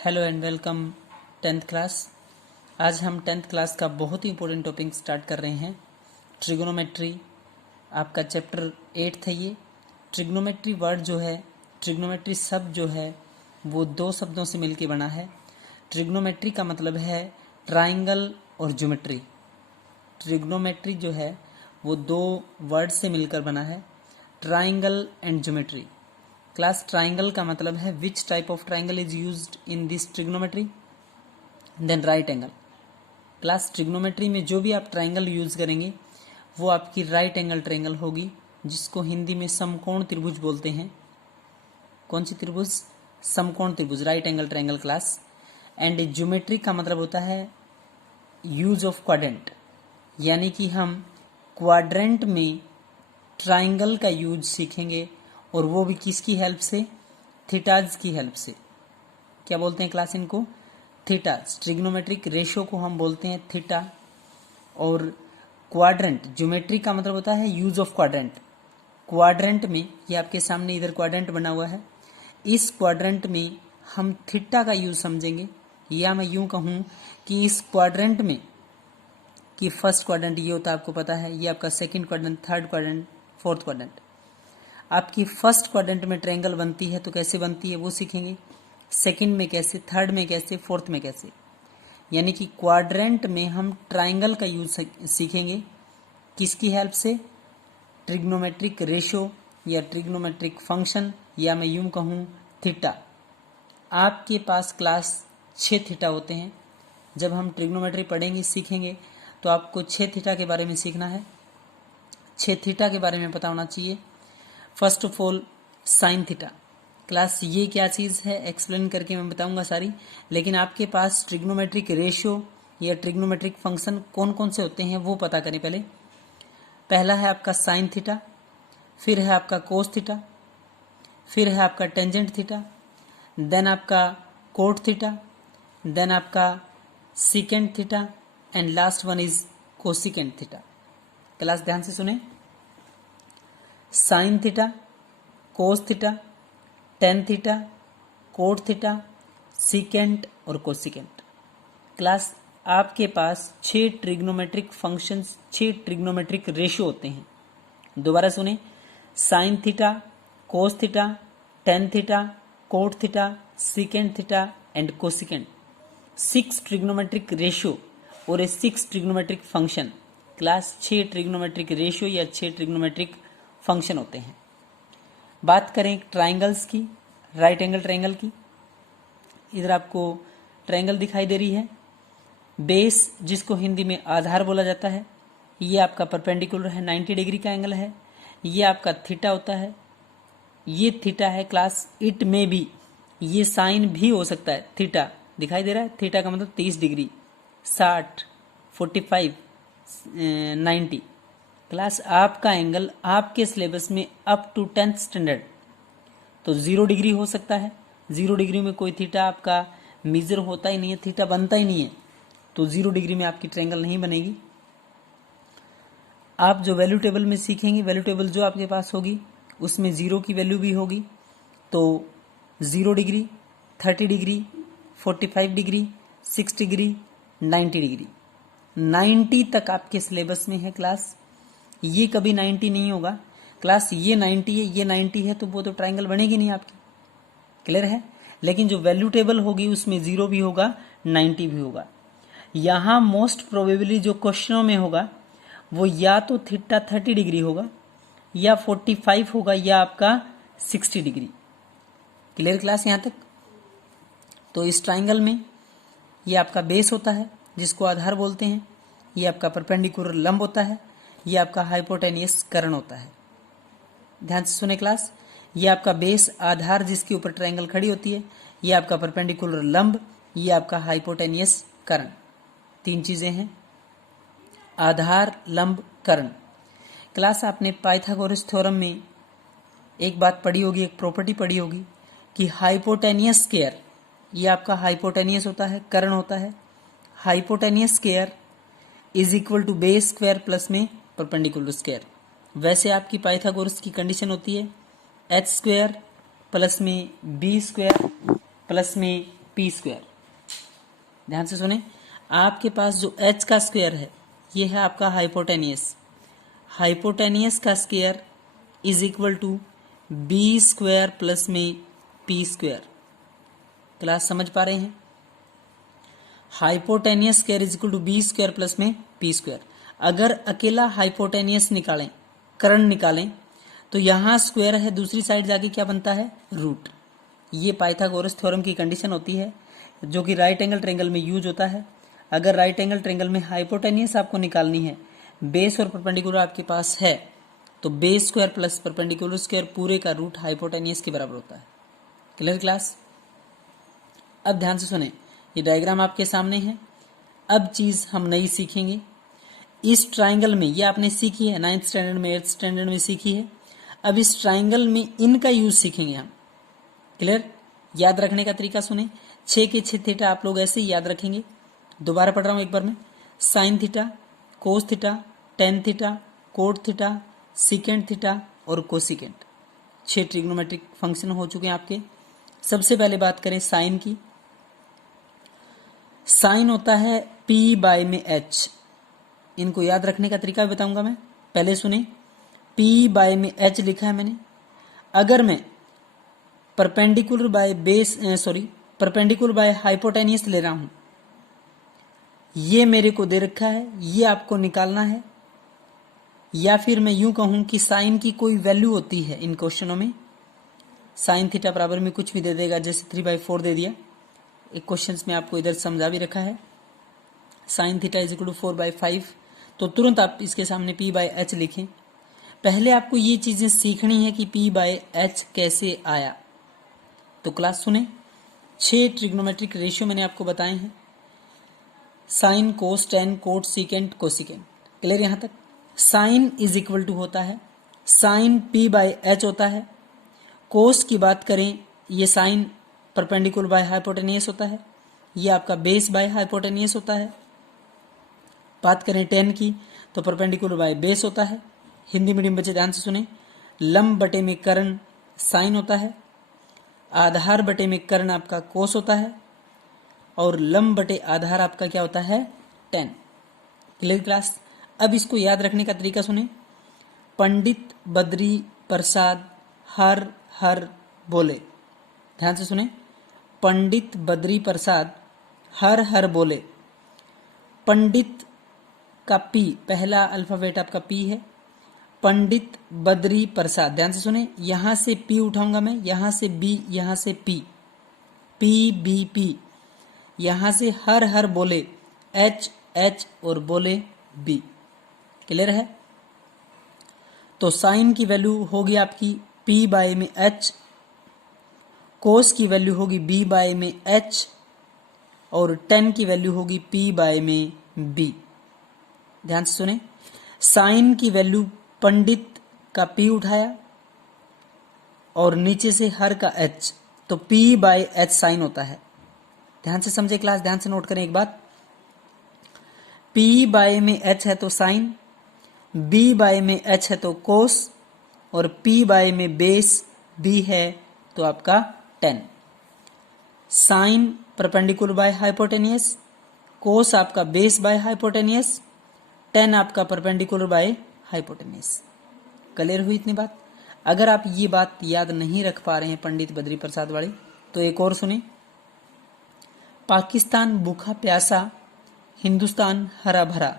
Hello and welcome 10th class. आज हम 10th class का बहुत ही इंपॉर्टेंट टॉपिक स्टार्ट कर रहे हैं, ट्रिग्नोमेट्री। आपका चैप्टर 8 था ये। ट्रिग्नोमेट्री वर्ड जो है, ट्रिग्नोमेट्री शब्द जो है वो दो शब्दों से मिलकर बना है। ट्रिग्नोमेट्री का मतलब है ट्राइंगल और ज्योमेट्री। ट्रिग्नोमेट्री जो है वो दो वर्ड से मिलकर बना है, triangle and geometry. Class triangle का मतलब है which type of triangle is used in this trigonometry, then right angle. Class trigonometry में जो भी आप ट्राइंगल यूज करेंगे वो आपकी राइट एंगल ट्राइंगल होगी, जिसको हिंदी में समकोण त्रिभुज बोलते हैं। कौन सी त्रिभुज? समकोण त्रिभुज, right angle triangle class. And geometry का मतलब होता है यूज ऑफ क्वाड्रेंट, यानी कि हम क्वाड्रेंट में ट्राइंगल का यूज सीखेंगे, और वो भी किसकी हेल्प से? थीटाज की हेल्प से। क्या बोलते हैं क्लास इनको? थीटाज। ट्रिग्नोमेट्रिक रेशो को हम बोलते हैं थीटा। और क्वाड्रेंट, ज्योमेट्री का मतलब होता है यूज ऑफ क्वाड्रेंट। क्वाड्रेंट में, ये आपके सामने इधर क्वाड्रेंट बना हुआ है, इस क्वाड्रेंट में हम थीटा का यूज समझेंगे। या मैं यूं कहूं कि इस क्वाड्रेंट में, कि फर्स्ट क्वाड्रेंट ये होता है, आपको पता है, ये आपका second quadrant, third quadrant, fourth quadrant. आपकी फर्स्ट क्वाड्रेंट में ट्रायंगल बनती है तो कैसे बनती है वो सीखेंगे, सेकंड में कैसे, थर्ड में कैसे, फोर्थ में कैसे। यानी कि क्वाड्रेंट में हम ट्रायंगल का यूज सीखेंगे, किसकी हेल्प से? ट्रिग्नोमेट्रिक रेशो या ट्रिग्नोमेट्रिक फंक्शन, या मैं यूं कहूं थीटा। आपके पास क्लास 6 थीटा होते हैं। जब हम ट्रिग्नोमेट्री पढ़ेंगे, सीखेंगे, तो आपको 6 थीटा के बारे में सीखना है। 6 थीटा के बारे में पता होना चाहिए। First of all sine theta. Class ये क्या चीज़ है एक्सप्लेन करके मैं बताऊंगा सारी, लेकिन आपके पास ट्रिग्नोमेट्रिक रेशियो या ट्रिग्नोमेट्रिक फंक्शन कौन कौन से होते हैं वो पता करें पहले। पहला है आपका साइन थीटा, फिर है आपका कोस थीटा, फिर है आपका टेंजेंट थीटा, देन आपका कोट थीटा, देन आपका secant theta, and last one is cosecant theta. Class ध्यान से सुने। Sine theta, cos theta, tan theta, cot theta, secant और कोसिकेंट। क्लास आपके पास 6 ट्रिग्नोमेट्रिक फंक्शंस, 6 ट्रिग्नोमेट्रिक रेशियो होते हैं। दोबारा सुने, sine theta, cos theta, tan theta, cot theta, secant theta and cosecant. 6 trigonometric ratio और 6 trigonometric function. Class 6 trigonometric ratio या 6 trigonometric function होते हैं। बात करें ट्राइंगल्स की, राइट एंगल ट्राइंगल की। इधर आपको ट्राइंगल दिखाई दे रही है। बेस, जिसको हिंदी में आधार बोला जाता है, ये आपका परपेंडिकुलर है, 90 डिग्री का एंगल है। ये आपका थीटा होता है, ये थीटा है क्लास। इट में भी, ये साइन भी हो सकता है। थीटा दिखाई दे रहा है, थीटा का मतलब 30 डिग्री, 60, 45, 90। क्लास आपका एंगल आपके सिलेबस में अप टू 10th स्टैंडर्ड तो 0 डिग्री हो सकता है। 0 डिग्री में कोई थीटा आपका मेजर होता ही नहीं है, थीटा बनता ही नहीं है, तो 0 डिग्री में आपकी ट्रायंगल नहीं बनेगी। आप जो वैल्यू टेबल में सीखेंगे, वैल्यू टेबल जो आपके पास होगी उसमें 0 की वैल्यू भी होगी, तो 0 degree, 30 degree, 45 degree, 6 degree, 90 degree, 90 तक आपके सिलेबस में है क्लास। ये कभी 90 नहीं होगा क्लास, ये 90 है, ये 90 है, तो वो तो ट्रायंगल बनेगी नहीं आपकी। क्लियर है? लेकिन जो वैल्यू टेबल होगी उसमें 0 भी होगा, 90 भी होगा। यहां मोस्ट प्रोबेबली जो क्वेश्चनों में होगा वो या तो थीटा 30 डिग्री होगा, या 45 होगा, या आपका 60 डिग्री। क्लियर क्लास यहां तक? तो इस ट्राइंगल में ये आपका बेस होता है, जिसको आधार बोलते हैं। ये आपका परपेंडिकुलर लंब होता है, ये आपका हाइपोटेनियस कर्ण होता है। ध्यान से सुने क्लास। ये आपका बेस, आधार, जिसके ऊपर ट्रायंगल खड़ी होती है, ये आपका परपेंडिकुलर लंब, ये आपका हाइपोटेनियस कर्ण। 3 चीजें हैं, आधार, लंब, कर्ण। क्लास आपने पाइथागोरस थ्योरम में एक बात पढ़ी होगी, एक प्रॉपर्टी पढ़ी होगी कि हाइपोटेनियस स्क्वायर, ये आपका हाइपोटेनियस होता है, कर्ण होता है। Hypotenuse square is equal to base square plus में परपेंडिकुलर स्क्वायर। वैसे आपकी पाइथागोरस की कंडीशन होती है एच स्क्वायर प्लस में बी स्क्वायर प्लस में पी स्क्वायर। ध्यान से सुने, आपके पास जो h का स्क्वायर है ये है आपका हाइपोटेनियस। हाइपोटेनियस का square is equal to B square plus में पी स्क्वायर। क्लास समझ पा रहे हैं? Hypotenuse square is equal to B square plus में पी स्क्वायर। अगर अकेला हाइपोटेनियस निकालें, कर्ण निकालें, तो यहां स्क्वायर है, दूसरी साइड जाके क्या बनता है? रूट। ये पाइथागोरस थ्योरम की कंडीशन होती है जो कि राइट एंगल ट्रायंगल में यूज होता है। अगर राइट एंगल ट्रायंगल में हाइपोटेनियस आपको निकालनी है, बेस और परपेंडिकुलर आपके पास है, तो base square plus perpendicular square पूरे का रूट हाइपोटेनियस के बराबर होता है। Clear class? अब ध्यान से सुने, ये डायग्राम आपके सामने है। अब चीज हम नई सीखेंगे इस ट्राइंगल में, ये आपने सीखी है 9th स्टैंडर्ड में, 8th स्टैंडर्ड में सीखी है। अब इस ट्राइंगल में इनका यूज सीखेंगे हम। क्लियर? याद रखने का तरीका सुने, 6 के 6 थीटा आप लोग ऐसे ही याद रखेंगे। दोबारा पढ़ रहा हूं एक बार में, sine theta, cos theta, tan theta, cot theta, secant theta और कोसिकेंट। 6 ट्रिग्नोमेट्रिक फंक्शन हो चुके हैं आपके। सबसे पहले बात करें साइन की। साइन होता है पी बाय में एच। इनको याद रखने का तरीका भी बताऊंगा मैं, पहले सुने। पी बाय में एच लिखा है मैंने। अगर मैं perpendicular by base perpendicular by hypotenuse ले रहा हूं, ये मेरे को दे रखा है, ये आपको निकालना है। या फिर मैं यूं कहूं कि साइन की कोई वैल्यू होती है इन क्वेश्चनों में, साइन थीटा बराबर में कुछ भी दे देगा, जैसे 3/4 दे दिया। एक क्वेश्चन में आपको इधर समझा भी रखा है, sine theta is equal to 4/5, तो तुरंत आप इसके सामने p बाय एच लिखें। पहले आपको ये चीजें सीखनी है कि p बाय एच कैसे आया। तो क्लास सुने, 6 ट्रिग्नोमेट्रिक रेशियो मैंने आपको बताए हैं, sine, cos, tan, cot, secant, cosecant. Clear यहां तक? साइन इज इक्वल टू होता है, साइन p बाय एच होता है। कोस की बात करें, ये साइन परपेंडिकुलर बाय हाइपोटेनियस होता है, ये आपका बेस बाय हाइपोटेनियस होता है। बात करें टेन की, तो परपेंडिकुलर बाय बेस होता है। हिंदी मीडियम बच्चे ध्यान से सुने, लंब बटे में कर्ण साइन होता है, आधार बटे में कर्ण आपका कोस होता है, और लंब बटे आधार आपका क्या होता है? टेन। Clear class? अब इसको याद रखने का तरीका सुने, पंडित बद्री प्रसाद हर हर बोले। ध्यान से सुने, पंडित बद्री प्रसाद हर हर बोले। पंडित का पी, पहला अल्फाबेट आपका पी है, पंडित बद्री प्रसाद। ध्यान से सुने, यहां से पी उठाऊंगा मैं, यहां से बी, यहां से पी, पी बी पी, यहां से हर हर बोले एच एच और बोले बी। क्लियर है? तो साइन की वैल्यू होगी आपकी p बाय में h, कोस की वैल्यू होगी b बाय में h, और टेन की वैल्यू होगी p बाय में b। ध्यान से सुने, साइन की वैल्यू पंडित का p उठाया और नीचे से हर का h, तो p बाय h साइन होता है। ध्यान से समझे क्लास, ध्यान से नोट करें एक बात, p बाय में h है तो साइन, b बाय में h है तो कोस, और p बाय में बेस b है तो आपका tan. Sine perpendicular by hypotenuse, cos आपका बेस बाय हाइपोटेनियस, टेन आपका परपेंडिकुलर बाय हाइपोटेनियस। क्लियर हुई इतनी बात? अगर आप ये बात याद नहीं रख पा रहे हैं पंडित बद्री प्रसाद वाली, तो एक और सुने, पाकिस्तान भूखा प्यासा, हिंदुस्तान हरा भरा।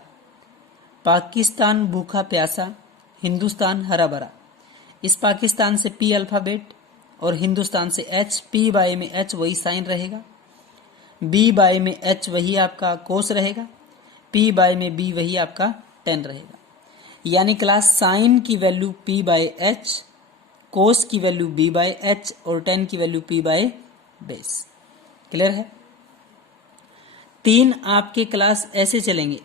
पाकिस्तान भूखा प्यासा, हिंदुस्तान हरा भरा। इस पाकिस्तान से p अल्फाबेट और हिंदुस्तान से h, p बाय में h वही साइन रहेगा, b बाय में h वही आपका कोस रहेगा, p बाय में b वही आपका टेन रहेगा। यानी क्लास साइन की वैल्यू p बाय h, कोस की वैल्यू b बाय h और टेन की value p by base. Clear है? 3 आपके क्लास ऐसे चलेंगे,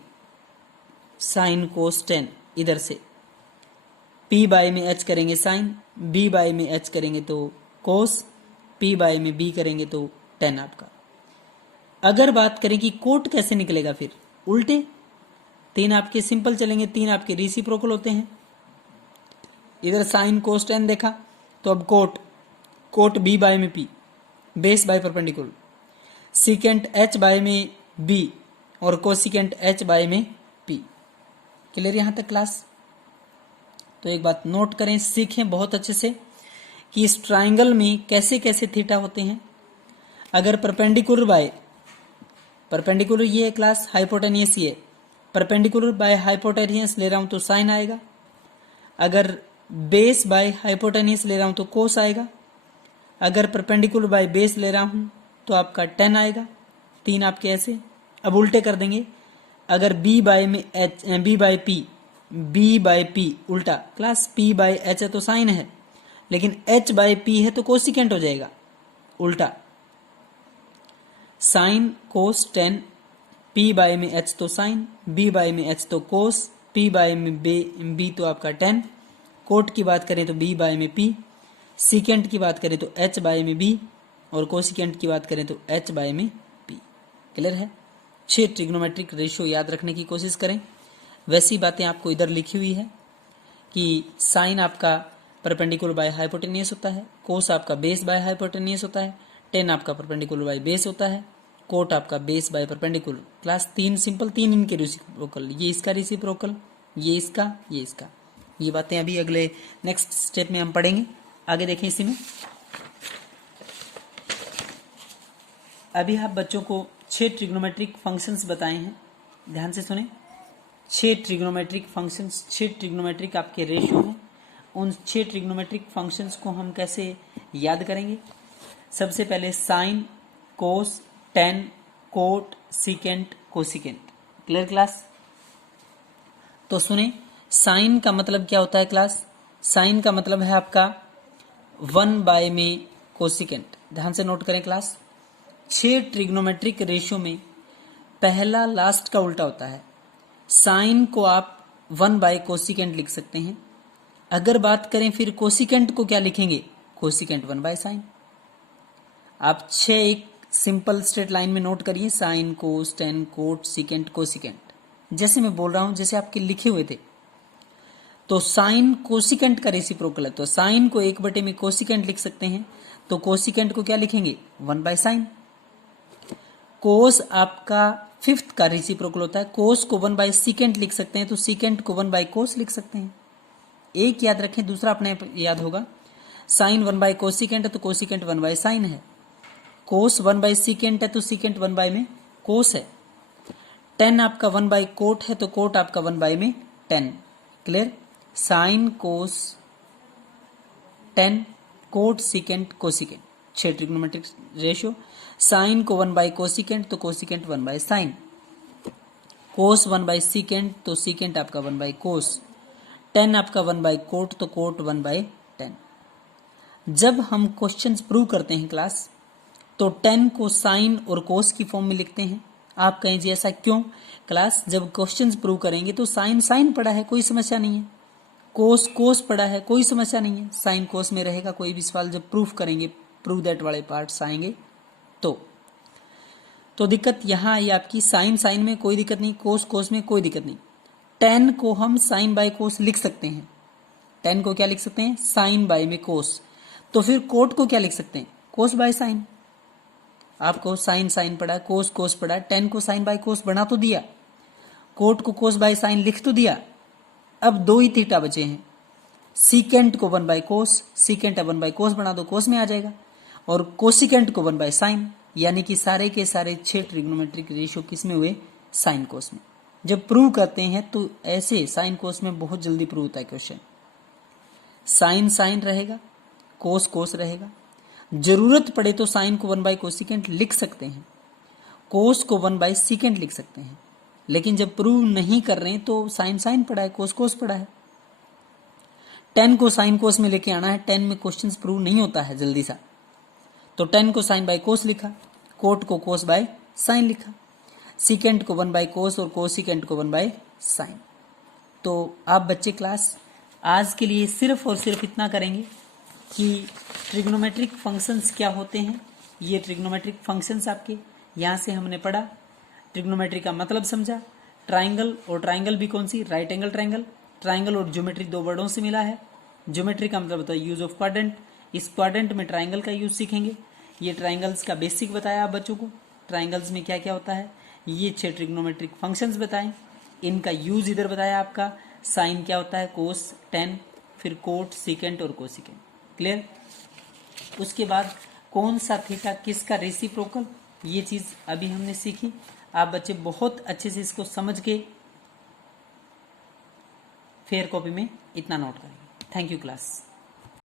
साइन कोस टेन, इधर से p बाय में h करेंगे साइन, b बाय में h करेंगे तो कोस, p बाय में b करेंगे तो टेन आपका। अगर बात करें कि कोट कैसे निकलेगा, फिर उल्टे 3 आपके सिंपल चलेंगे, 3 आपके रेसिप्रोकल होते हैं। इधर साइन कोस टेन देखा, तो अब कोट b बाय में p, base by perpendicular. Secant h by में b और कोसिकेंट h बाय में p। क्लियर यहां तक क्लास? तो एक बात नोट करें, सीखें बहुत अच्छे से कि इस ट्राइंगल में कैसे कैसे थीटा होते हैं। अगर परपेंडिकुलर ये है क्लास, हाइपोटेनियस ये, परपेंडिकुलर बाय हाइपोटेनियस ले रहा हूं तो साइन आएगा। अगर बेस बाय हाइपोटेनियस ले रहा हूं तो कोस आएगा। अगर परपेंडिकुलर बाय बेस ले रहा हूं तो आपका टेन आएगा। तीन आपके ऐसे। अब उल्टे कर देंगे, अगर बी बाय पी उल्टा क्लास, पी बाय एच है तो साइन है, लेकिन एच बाय पी है तो कोसिकेंट हो जाएगा उल्टा। Sine cos tan, P by में एच तो साइन, बी बाय में एच तो कोस, पी बाय में बी तो आपका टेन। कोट की बात करें तो बी बाय में पी, सीकेंट की बात करें तो एच बाय में बी, और कोसिकेंट की बात करें तो एच बाय में पी। क्लियर है? 6 ट्रिग्नोमेट्रिक रेशियो याद रखने की कोशिश करें। वैसी बातें आपको इधर लिखी हुई है कि साइन आपका परपेंडिकुलर बाय हाइपोटेनियस होता है, कोस आपका बेस बाय हाइपोटेनियस होता है, टेन आपका परपेंडिकुलर बाय बेस होता है, कोट आपका base by perpendicular. Class 3 simple, 3 इनके रेसिप्रोकल, ये इसका रेसिप्रोकल, ये इसका, ये इसका। ये बातें अभी अगले नेक्स्ट स्टेप में हम पढ़ेंगे। आगे देखें इसी में। अभी आप बच्चों को 6 ट्रिग्नोमेट्रिक फंक्शंस बताए हैं, ध्यान से सुने। 6 ट्रिग्नोमेट्रिक फंक्शंस, 6 ट्रिग्नोमेट्रिक आपके रेशियो हैं। उन 6 ट्रिग्नोमेट्रिक फंक्शंस को हम कैसे याद करेंगे? सबसे पहले sine, cos, tan, cot, secant, cosecant. Clear class? तो सुने, साइन का मतलब क्या होता है क्लास? साइन का मतलब है आपका 1 बाय में कोसिकेंट। ध्यान से नोट करें क्लास। 6 ट्रिग्नोमेट्रिक रेशियो में पहला लास्ट का उल्टा होता है। साइन को आप 1 बाय कोसिकेंट लिख सकते हैं। अगर बात करें फिर कोसिकेंट को क्या लिखेंगे? Cosecant 1 by sign. आप 6 एक सिंपल स्ट्रेट लाइन में नोट करिए, sign, cos, tan, cot, secant, cosecant. जैसे मैं बोल रहा हूं, जैसे आपके लिखे हुए थे। तो साइन कोसिकेंट का रेसिप्रोकल है, तो साइन को 1 बटे में कोसिकेंट लिख सकते हैं, तो कोसिकेंट को क्या लिखेंगे? 1 बाय साइन। कोस आपका 5th का रेसिप्रोकल होता है, कोस को 1 बाय सीकेंट लिख सकते हैं, तो सीकेंट को 1 बाय कोस लिख सकते हैं। एक याद रखें, दूसरा अपने याद होगा। साइन 1 बाय कोसिकेंट है तो कोसिकेंट 1 बाय साइन है। कोस 1 बाय सीकेंट है तो सीकेंट 1 बाय में कोस है। टेन आपका 1 बाय कोट है तो कोट आपका 1 बाय में tan. Clear? Sine, cos, tan, cot, secant, cosecant. 6 trigonometric ratio. Sine को 1 बाय कोसिकेंट तो cosecant 1 by sine. Cos 1 by secant तो सीकेंट आपका 1 बाय कोस। टेन आपका 1 बाय कोट तो कोट 1 बाय टेन। जब हम क्वेश्चंस प्रूव करते हैं क्लास, तो टेन को साइन और कोस की फॉर्म में लिखते हैं। आप कहें जी ऐसा क्यों? क्लास, जब क्वेश्चंस प्रूव करेंगे तो साइन साइन पड़ा है, कोई समस्या नहीं है। कोस कोस पड़ा है, कोई समस्या नहीं है। साइन कोस में रहेगा, कोई भी सवाल जब प्रूफ करेंगे, प्रूव दैट वाले पार्ट्स आएंगे तो दिक्कत यहाँ आई आपकी। साइन साइन में कोई दिक्कत नहीं, कोस कोस में कोई दिक्कत नहीं। टेन को हम साइन बाय कोस लिख सकते हैं। टेन को क्या लिख सकते हैं? साइन बाय में कोस। तो फिर कोट को क्या लिख सकते हैं? कोस बाय साइन। आपको साइन साइन पड़ा, कोस कोस पड़ा, टेन को साइन बाय कोस बना तो दिया, कोट को कोस बाय साइन लिख तो दिया। अब 2 ही थीटा बचे हैं। सीकेंट को 1 बाय कोस, सीकेंट 1 बाय कोस बना दो, कोस में आ जाएगा, और कोसिकेंट को 1 बाय साइन। यानी कि सारे के सारे 6 ट्रिग्नोमेट्रिक रेशियो किस में हुए? साइन कोस में। जब प्रूव करते हैं तो ऐसे साइन कोस में बहुत जल्दी प्रूव होता है क्वेश्चन। साइन साइन रहेगा, कोस कोस रहेगा। जरूरत पड़े तो साइन को 1 बाय कोसिकेंट लिख सकते हैं, कोस को 1 बाय सीकेंट लिख सकते हैं। लेकिन जब प्रूव नहीं कर रहे हैं तो साइन साइन पड़ा है, कोस कोस पड़ा है। टेन को साइन कोस में लेके आना है, 10 में क्वेश्चंस प्रूव नहीं होता है जल्दी सा, तो 10 को साइन बाय कोस लिखा, कोट को कोस बाय साइन लिखा, सीकेंट को 1 बाय कोस और कोसिकेंट को 1 बाय साइन। तो आप बच्चे क्लास आज के लिए सिर्फ और सिर्फ इतना करेंगे कि ट्रिग्नोमेट्रिक फंक्शंस क्या होते हैं। ये ट्रिग्नोमेट्रिक फंक्शंस आपके यहाँ से हमने पढ़ा, ट्रिग्नोमेट्री का मतलब समझा। ट्राइंगल, और ट्राइंगल भी कौन सी? Right angle triangle. ट्राइंगल और ज्योमेट्री 2 वर्डों से मिला है। ज्योमेट्री का मतलब होता है यूज ऑफ क्वाड्रेंट। इस क्वाड्रेंट में ट्राइंगल का यूज सीखेंगे। ये ट्राइंगल्स का बेसिक बताया आप बच्चों को। ट्राइंगल्स में क्या क्या होता है, ये 6 ट्रिग्नोमेट्रिक फंक्शंस बताएं, इनका यूज इधर बताया आपका, साइन क्या होता है, कोस, टेन, फिर कोट, सीकेंट और कोसिकेंट। क्लियर। उसके बाद कौन सा थीटा किसका रेसिप्रोकल, ये चीज अभी हमने सीखी। आप बच्चे बहुत अच्छे से इसको समझ के फेयर कॉपी में इतना नोट करेंगे। Thank you class.